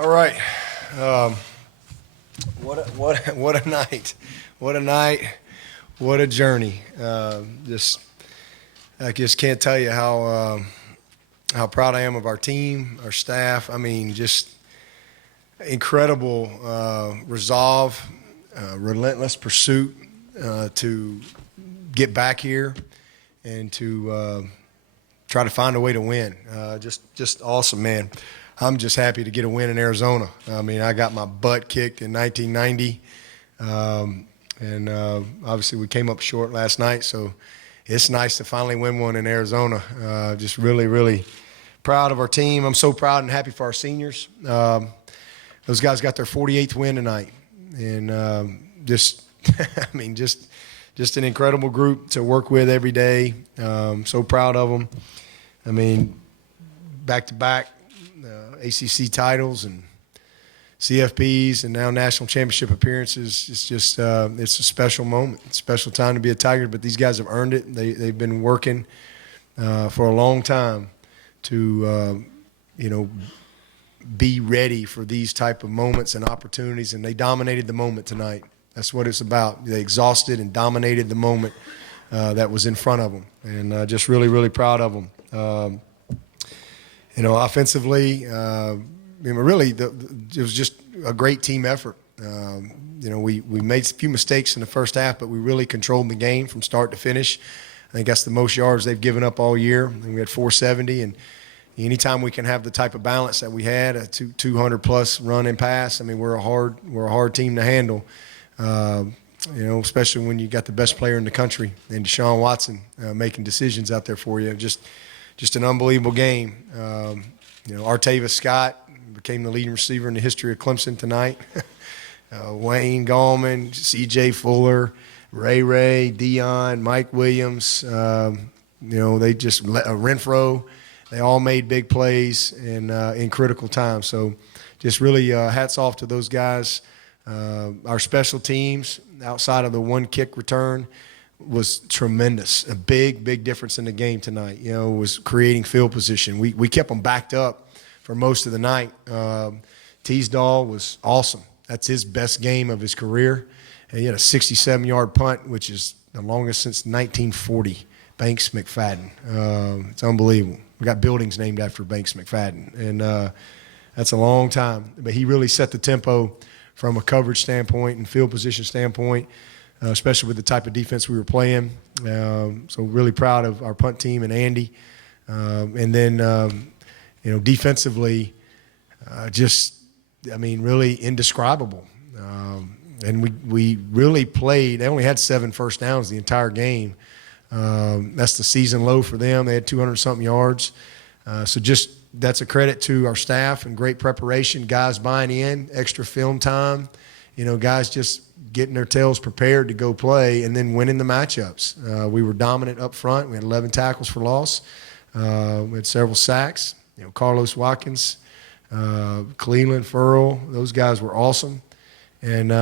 All right. Um, what a night. What a night. What a journey. I just can't tell you how proud I am of our team, our staff. I mean, just incredible resolve, relentless pursuit to get back here and to try to find a way to win. Just awesome, man. I'm just happy to get a win in Arizona. I mean, I got my butt kicked in 1990, and obviously we came up short last night, so it's nice to finally win one in Arizona. Just really, really proud of our team. I'm so proud and happy for our seniors. Those guys got their 48th win tonight, and just, I mean, just an incredible group to work with every day. So proud of them. I mean, back-to-back ACC titles and CFPs and now national championship appearances. It's just it's a special moment. It's a special time to be a Tiger, but these guys have earned it. They've been working for a long time to be ready for these type of moments and opportunities, and they dominated the moment tonight. That's what it's about. They exhausted and dominated the moment that was in front of them, and just really, really proud of them. Offensively, really, it was just a great team effort. We made a few mistakes in the first half, but we really controlled the game from start to finish. I think that's the most yards they've given up all year. And we had 470, and anytime we can have the type of balance that we had, a 200-plus run and pass, I mean, we're a hard team to handle. Especially when you got the best player in the country and Deshaun Watson making decisions out there for you. Just an unbelievable game. Artavis Scott became the leading receiver in the history of Clemson tonight. Wayne Gallman, C.J. Fuller, Ray, Dion, Mike Williams, they just Renfro. They all made big plays in critical times. So just really hats off to those guys. Our special teams, outside of the one kick return, was tremendous. A big difference in the game tonight. Was creating field position. We kept them backed up for most of the night. Teasdall was awesome. That's his best game of his career. And he had a 67-yard punt, which is the longest since 1940. Banks McFadden. It's unbelievable. We got buildings named after Banks McFadden, and that's a long time. But he really set the tempo from a coverage standpoint and field position standpoint. Especially with the type of defense we were playing. So really proud of our punt team and Andy. And then, defensively, really indescribable. And we really played. They only had 7 first downs the entire game. That's the season low for them. They had 200-something yards. That's a credit to our staff and great preparation, guys buying in, extra film time. Guys just getting their tails prepared to go play and then winning the matchups. We were dominant up front. We had 11 tackles for loss. We had several sacks. Carlos Watkins, Clelin, Ferrell, those guys were awesome. And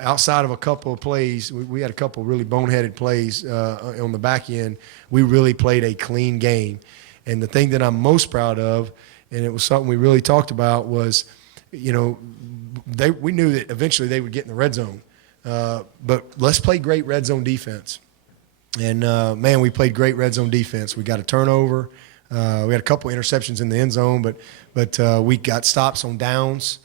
outside of a couple of plays, we had a couple of really boneheaded plays on the back end. We really played a clean game. And the thing that I'm most proud of, and it was something we really talked about, was, we knew that eventually they would get in the red zone. But let's play great red zone defense. And, we played great red zone defense. We got a turnover. We had a couple interceptions in the end zone, but we got stops on downs.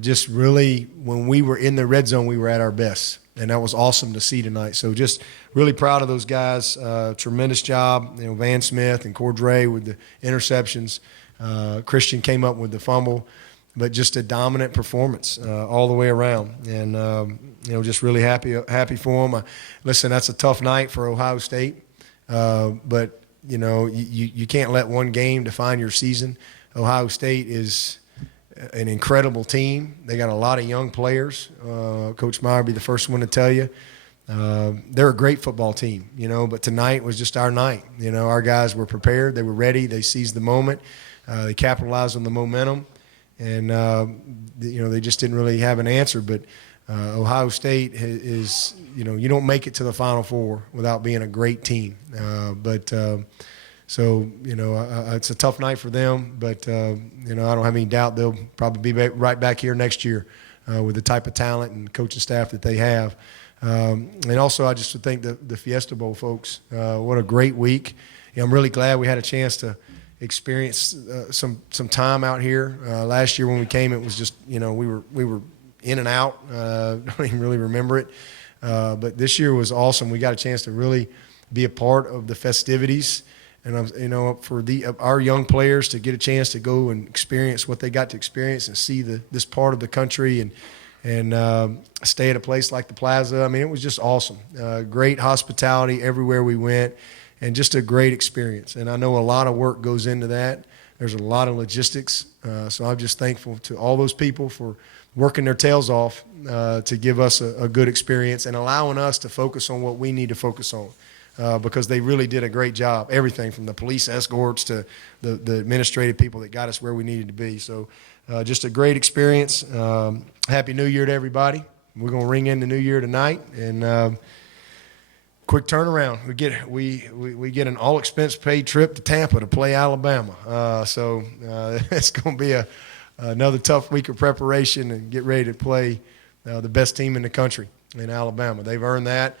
Just really, when we were in the red zone, we were at our best. And that was awesome to see tonight. So just really proud of those guys. Tremendous job. Van Smith and Cordray with the interceptions. Christian came up with the fumble. But just a dominant performance all the way around. And, just really happy for them. Listen, that's a tough night for Ohio State. But, you can't let one game define your season. Ohio State is an incredible team. They got a lot of young players. Coach Meyer will be the first one to tell you. They're a great football team, but tonight was just our night. Our guys were prepared. They were ready. They seized the moment. They capitalized on the momentum. And, they just didn't really have an answer. But Ohio State you don't make it to the Final Four without being a great team. But So, it's a tough night for them, but, I don't have any doubt they'll probably be right back here next year with the type of talent and coaching staff that they have. And also, I just would think the Fiesta Bowl folks, what a great week. I'm really glad we had a chance to experience some time out here. Last year when we came, it was just, we were in and out. Don't even really remember it. But this year was awesome. We got a chance to really be a part of the festivities. And, for our young players to get a chance to go and experience what they got to experience and see this part of the country and stay at a place like the Plaza. I mean, it was just awesome. Great hospitality everywhere we went and just a great experience. And I know a lot of work goes into that. There's a lot of logistics. So I'm just thankful to all those people for working their tails off to give us a good experience and allowing us to focus on what we need to focus on. Because they really did a great job, everything from the police escorts to the administrative people that got us where we needed to be. So just a great experience. Happy New Year to everybody. We're going to ring in the New Year tonight. And quick turnaround. We get an all-expense paid trip to Tampa to play Alabama. So it's going to be another tough week of preparation and get ready to play the best team in the country in Alabama. They've earned that.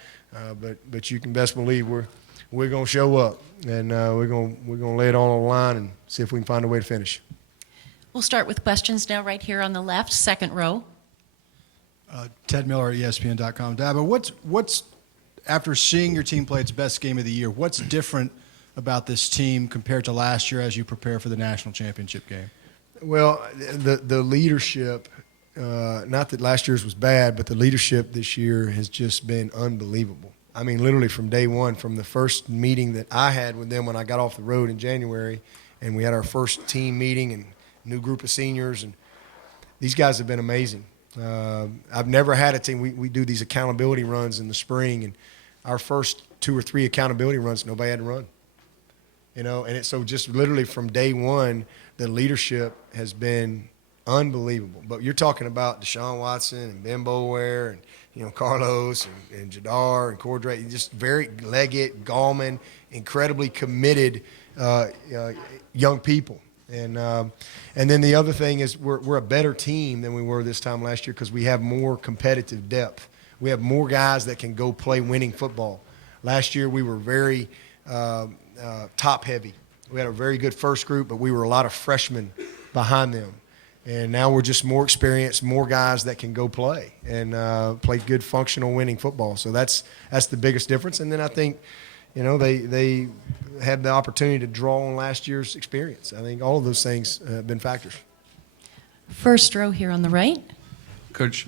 But you can best believe we're going to show up, and we're going to lay it all on the line and see if we can find a way to finish. We'll start with questions now right here on the left, second row. Ted Miller at ESPN.com. Dabo, what's after seeing your team play its best game of the year, what's different about this team compared to last year as you prepare for the national championship game? Well, the leadership. Not that last year's was bad, but the leadership this year has just been unbelievable. I mean, literally from day one, from the first meeting that I had with them when I got off the road in January, and we had our first team meeting and new group of seniors, and these guys have been amazing. I've never had a team. We do these accountability runs in the spring, and our first 2 or 3 accountability runs, nobody had to run. And so just literally from day one, the leadership has been unbelievable. But you're talking about Deshaun Watson and Ben Boulware and Carlos and Jadar and Cordray, just very Leggett, Gallman, incredibly committed young people. And then the other thing is we're a better team than we were this time last year because we have more competitive depth. We have more guys that can go play winning football. Last year we were very top heavy. We had a very good first group, but we were a lot of freshmen behind them. And now we're just more experienced, more guys that can go play and play good, functional, winning football. So that's the biggest difference. And then I think, they had the opportunity to draw on last year's experience. I think all of those things have been factors. First row here on the right. Coach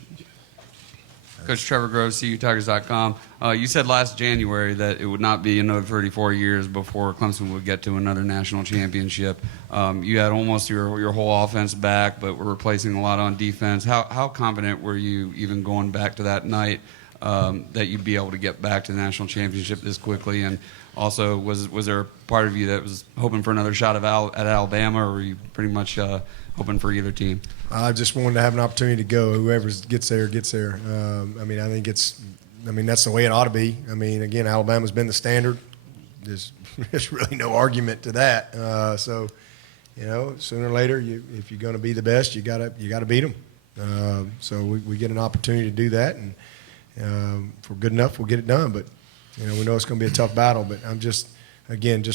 Trevor Groves, CUTigers.com. You said last January that it would not be another 34 years before Clemson would get to another national championship. You had almost your whole offense back, but we're replacing a lot on defense. How confident were you even going back to that night that you'd be able to get back to the national championship this quickly? And also, was there a part of you that was hoping for another shot at Alabama, or were you pretty much hoping for either team? I just wanted to have an opportunity to go. Whoever gets there, gets there. I think that's the way it ought to be. I mean, again, Alabama's been the standard. There's really no argument to that. So, sooner or later, if you're going to be the best, you gotta beat them. So we get an opportunity to do that, and if we're good enough, we'll get it done. But we know it's going to be a tough battle. But I'm just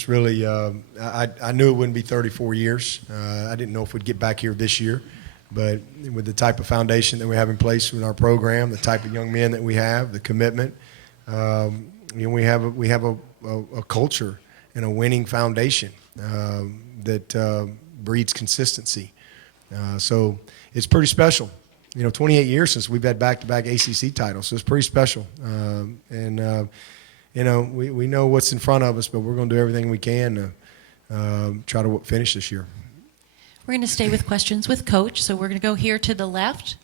really, I knew it wouldn't be 34 years. I didn't know if we'd get back here this year. But with the type of foundation that we have in place with our program, the type of young men that we have, the commitment, we have a culture and a winning foundation that breeds consistency. So it's pretty special. 28 years since we've had back-to-back ACC titles, so it's pretty special. We know what's in front of us, but we're going to do everything we can to try to finish this year. We're going to stay with questions with Coach, so we're going to go here to the left.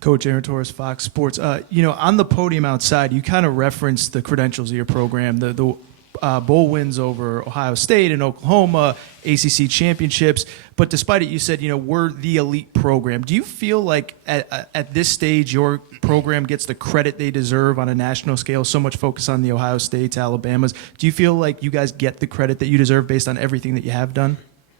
Coach Aaron Torres, Fox Sports. On the podium outside, you kind of referenced the credentials of your program, the bowl wins over Ohio State and Oklahoma, ACC championships. But despite it, you said, we're the elite program. Do you feel like at this stage your program gets the credit they deserve on a national scale? So much focus on the Ohio States, Alabamas. Do you feel like you guys get the credit that you deserve based on everything that you have done?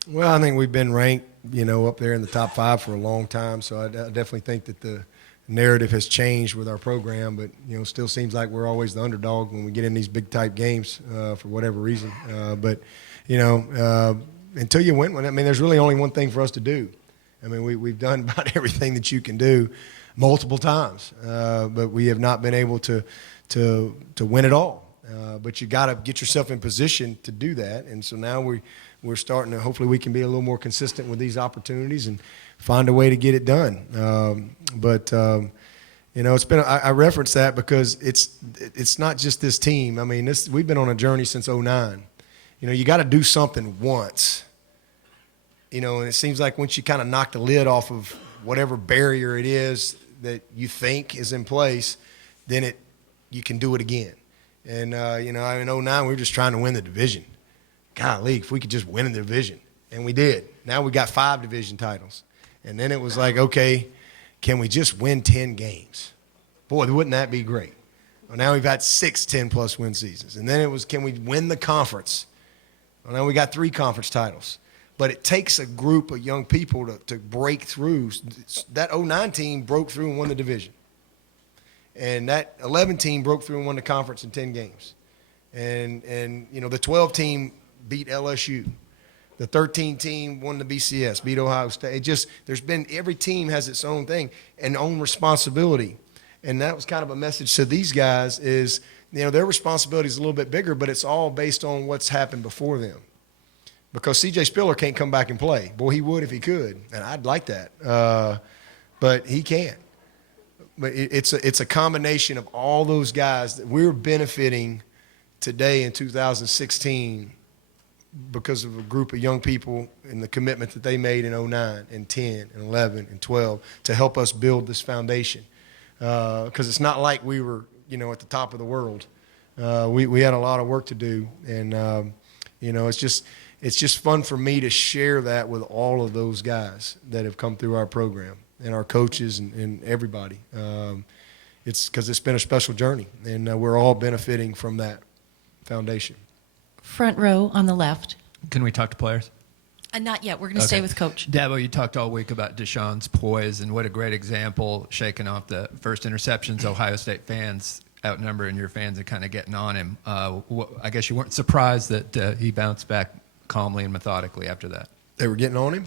Well, I think we've been ranked, up there in the top 5 for a long time. So I definitely think that the narrative has changed with our program, but still seems like we're always the underdog when we get in these big type games for whatever reason. But until you win one, there's really only one thing for us to do. We've done about everything that you can do multiple times, but we have not been able to win it all. But you got to get yourself in position to do that, and so now we're starting to. Hopefully, we can be a little more consistent with these opportunities and find a way to get it done. It's been. I reference that because it's not just this team. We've been on a journey since '09. You got to do something once. And it seems like once you kind of knock the lid off of whatever barrier it is that you think is in place, then you can do it again. And in '09 we were just trying to win the division. Golly, if we could just win the division, and we did. Now we got 5 division titles, and then it was like, okay, can we just win 10 games? Boy, wouldn't that be great? Well, now we've had 6 10-plus win seasons, and then it was, can we win the conference? Well, now we got 3 conference titles. But it takes a group of young people to break through. That '09 team broke through and won the division. And that 11 team broke through and won the conference in 10 games. And the 12 team beat LSU. The 13 team won the BCS, beat Ohio State. Every team has its own thing and own responsibility. And that was kind of a message to these guys is, their responsibility is a little bit bigger, but it's all based on what's happened before them. Because C.J. Spiller can't come back and play. Boy, he would if he could, and I'd like that. But he can't. But it's a combination of all those guys that we're benefiting today in 2016 because of a group of young people and the commitment that they made in '09 and 10 and 11 and 12 to help us build this foundation. Because it's not like we were, at the top of the world. We had a lot of work to do, and it's just fun for me to share that with all of those guys that have come through our program and our coaches and everybody. It's because it's been a special journey, and we're all benefiting from that foundation. Front row on the left. Can we talk to players? Not yet. We're going to stay with Coach. Dabo, you talked all week about Deshaun's poise, and what a great example, shaking off the first interceptions. Ohio State fans outnumbering your fans and kind of getting on him. I guess you weren't surprised that he bounced back calmly and methodically after that. They were getting on him?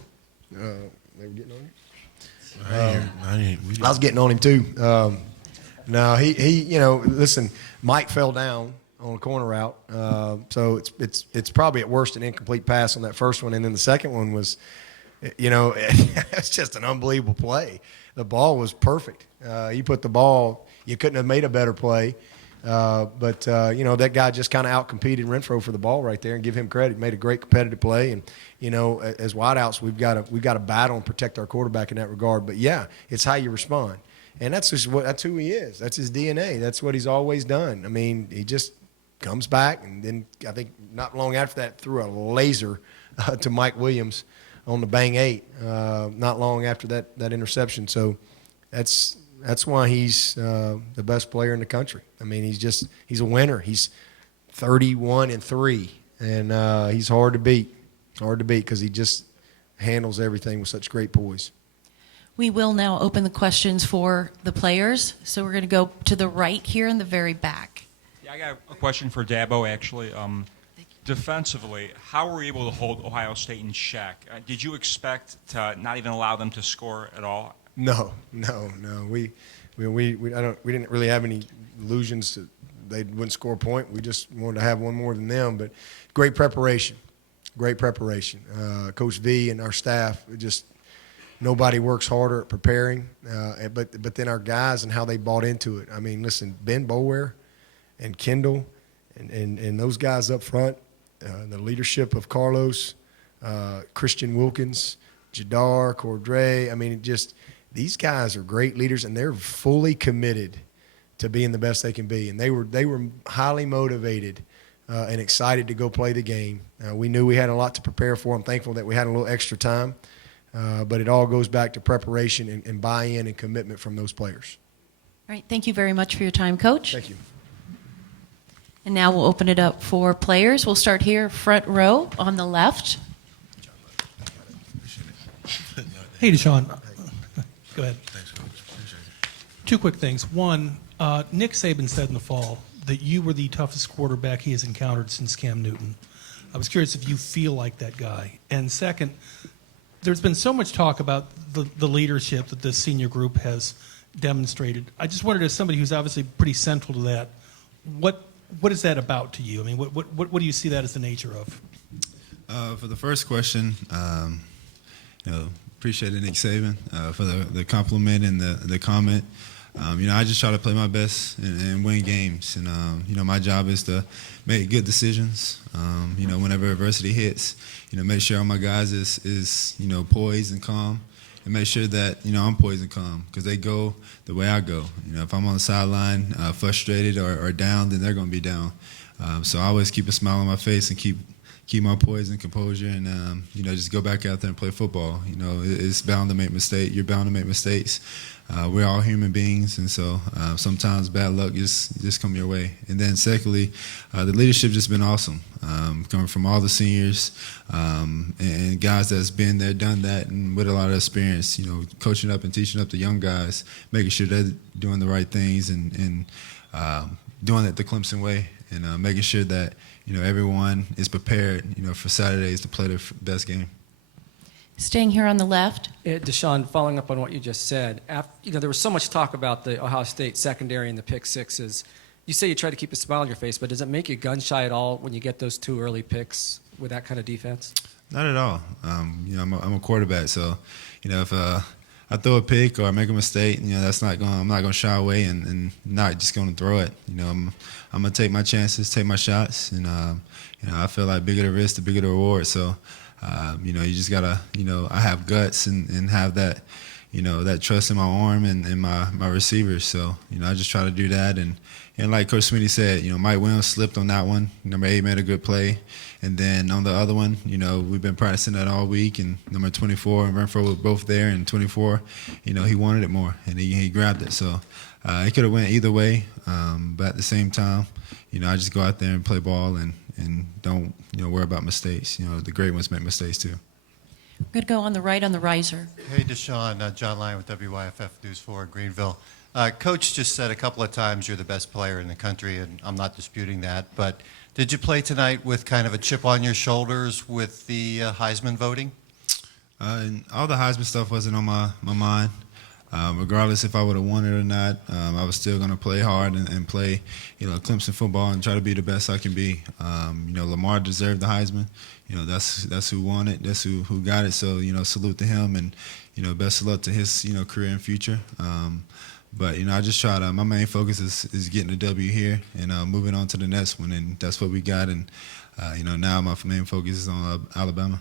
I was getting on him too. No, he listen, Mike fell down on a corner route. So it's probably at worst an incomplete pass on that first one. And then the second one was, it's just an unbelievable play. The ball was perfect. He put the ball, you couldn't have made a better play. But that guy just kind of outcompeted Renfro for the ball right there, and give him credit. He made a great competitive play. And, as wideouts, we've got to battle and protect our quarterback in that regard. But, yeah, it's how you respond. And that's who he is. That's his DNA. That's what he's always done. He just comes back, and then I think not long after that threw a laser to Mike Williams on the bang 8 not long after that interception. So that's why he's the best player in the country. He's a winner. He's 31-3, and he's hard to beat. Hard to beat because he just handles everything with such great poise. We will now open the questions for the players. So we're going to go to the right here in the very back. Yeah, I got a question for Dabo, actually. Defensively, how were we able to hold Ohio State in check? Did you expect to not even allow them to score at all? No. We didn't really have any illusions that they wouldn't score a point. We just wanted to have one more than them. But great preparation. Coach V and our staff, nobody works harder at preparing. But then our guys and how they bought into it. Listen, Ben Boulware and Kendall and those guys up front, the leadership of Carlos, Christian Wilkins, Jadar, Cordray. These guys are great leaders, and they're fully committed to being the best they can be. And they were highly motivated and excited to go play the game. We knew we had a lot to prepare for. I'm thankful that we had a little extra time, but it all goes back to preparation and buy-in and commitment from those players. All right, thank you very much for your time, Coach. Thank you. And now we'll open it up for players. We'll start here, front row on the left. Hey, Deshaun. Go ahead. Thanks, Coach. Appreciate it. Two quick things. One, Nick Saban said in the fall that you were the toughest quarterback he has encountered since Cam Newton. I was curious if you feel like that guy. And second, there's been so much talk about the leadership that this senior group has demonstrated. I just wondered, as somebody who's obviously pretty central to that, what is that about to you? I mean, what do you see that as the nature of? For the first question, appreciate it, Nick Saban, for the compliment and the comment. I just try to play my best and win games. And, my job is to make good decisions, whenever adversity hits, make sure all my guys is poised and calm, and make sure that, I'm poised and calm, because they go the way I go. If I'm on the sideline frustrated or down, then they're going to be down. So I always keep a smile on my face and keep my poise and composure, and just go back out there and play football. It's bound to make mistakes. You're bound to make mistakes. We're all human beings, and so sometimes bad luck just come your way. And then secondly, the leadership just been awesome, coming from all the seniors and guys that's been there, done that, and with a lot of experience. Coaching up and teaching up the young guys, making sure they're doing the right things and doing it the Clemson way, and making sure that everyone is prepared, for Saturdays to play their best game. Staying here on the left. Deshaun, following up on what you just said, there was so much talk about the Ohio State secondary and the pick sixes. You say you try to keep a smile on your face, but does it make you gun shy at all when you get those 2 early picks with that kind of defense? Not at all. I'm a quarterback, so if I throw a pick or I make a mistake, I'm not going to shy away and not just going to throw it. I'm going to take my chances, take my shots, and I feel like bigger the risk, the bigger the reward. So. You just gotta, I have guts and have that, that trust in my arm and my receivers. So, I just try to do that. And like Coach Swinney said, Mike Williams slipped on that one. Number 8 made a good play. And then on the other one, we've been practicing that all week. And number 24 and Renfro were both there. And 24, he wanted it more and he grabbed it. So it could have went either way. But at the same time, I just go out there and play ball and don't worry about mistakes. The great ones make mistakes too. We're going to go on the right on the riser. Hey, Deshaun, John Lyon with WYFF News 4 Greenville. Coach just said a couple of times you're the best player in the country, and I'm not disputing that. But did you play tonight with kind of a chip on your shoulders with the Heisman voting? And all the Heisman stuff wasn't on my mind. Regardless if I would have won it or not, I was still going to play hard and play, Clemson football and try to be the best I can be. Lamar deserved the Heisman. That's who won it. That's who got it. So, salute to him and, best of luck to his, career and future. But, I just try to, my main focus is getting a W here and moving on to the next one. And that's what we got. And, now my main focus is on Alabama.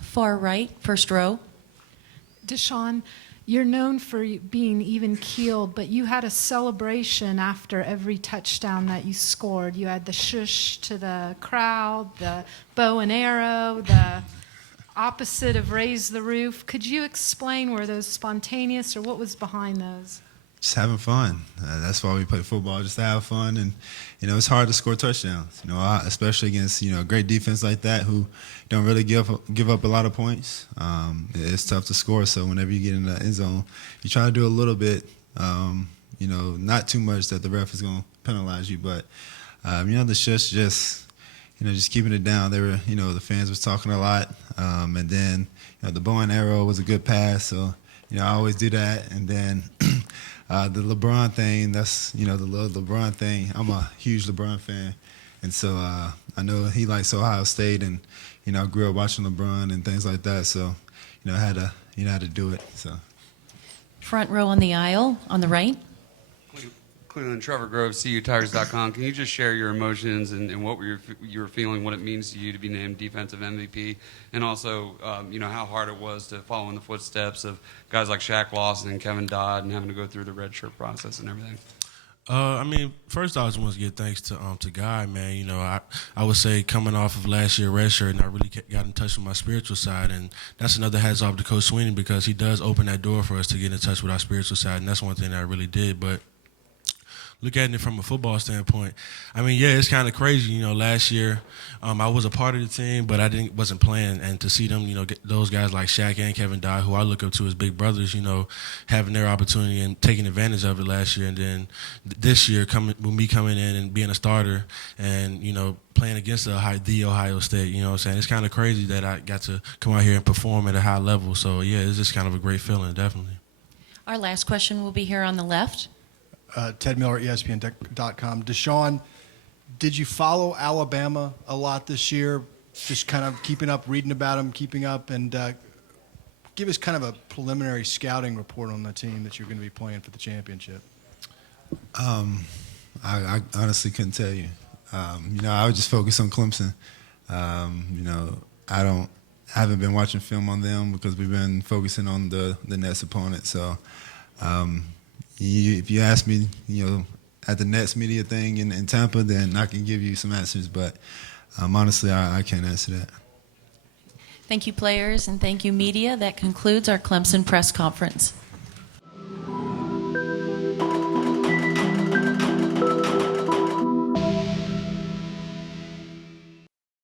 Far right, first row. Deshaun, you're known for being even-keeled, but you had a celebration after every touchdown that you scored. You had the shush to the crowd, the bow and arrow, the opposite of raise the roof. Could you explain, were those spontaneous or what was behind those? Just having fun. That's why we play football, just to have fun. And, it's hard to score touchdowns, especially against, a great defense like that who don't really give up a lot of points. It's tough to score. So whenever you get in the end zone, you try to do a little bit, not too much that the ref is going to penalize you. But, the shush just keeping it down. They were, the fans was talking a lot. And then, the bow and arrow was a good pass. So, I always do that. And then the LeBron thing, that's, the LeBron thing. I'm a huge LeBron fan. And so I know he likes Ohio State. And, I grew up watching LeBron and things like that. So, I had to do it. So. Front row on the aisle on the right. Clelin, Trevor Grove, CUTigers.com. Can you just share your emotions and what you were feeling, what it means to you to be named defensive MVP, and also, how hard it was to follow in the footsteps of guys like Shaq Lawson and Kevin Dodd and having to go through the redshirt process and everything? I mean, first I just want to give thanks to God, man. You know, I would say coming off of last year redshirt, and I really got in touch with my spiritual side, and that's another hats off to Coach Swinney because he does open that door for us to get in touch with our spiritual side, and that's one thing that I really did. But look at it from a football standpoint. I mean, yeah, it's kind of crazy. You know, last year I was a part of the team, but I wasn't playing. And to see them, you know, get those guys like Shaq and Kevin Dye, who I look up to as big brothers, you know, having their opportunity and taking advantage of it last year. And then this year, with me coming in and being a starter and, you know, playing against the Ohio State, you know what I'm saying? It's kind of crazy that I got to come out here and perform at a high level. So, yeah, it's just kind of a great feeling, definitely. Our last question will be here on the left. Ted Miller, ESPN.com. Deshaun, did you follow Alabama a lot this year? Just kind of keeping up, reading about them, keeping up, and give us kind of a preliminary scouting report on the team that you're going to be playing for the championship. I honestly couldn't tell you. You know, I would just focus on Clemson. You know, I haven't been watching film on them because we've been focusing on the next opponent. So, if you ask me, you know, at the Nets media thing in Tampa, then I can give you some answers. But honestly, I can't answer that. Thank you, players, and thank you, media. That concludes our Clemson press conference.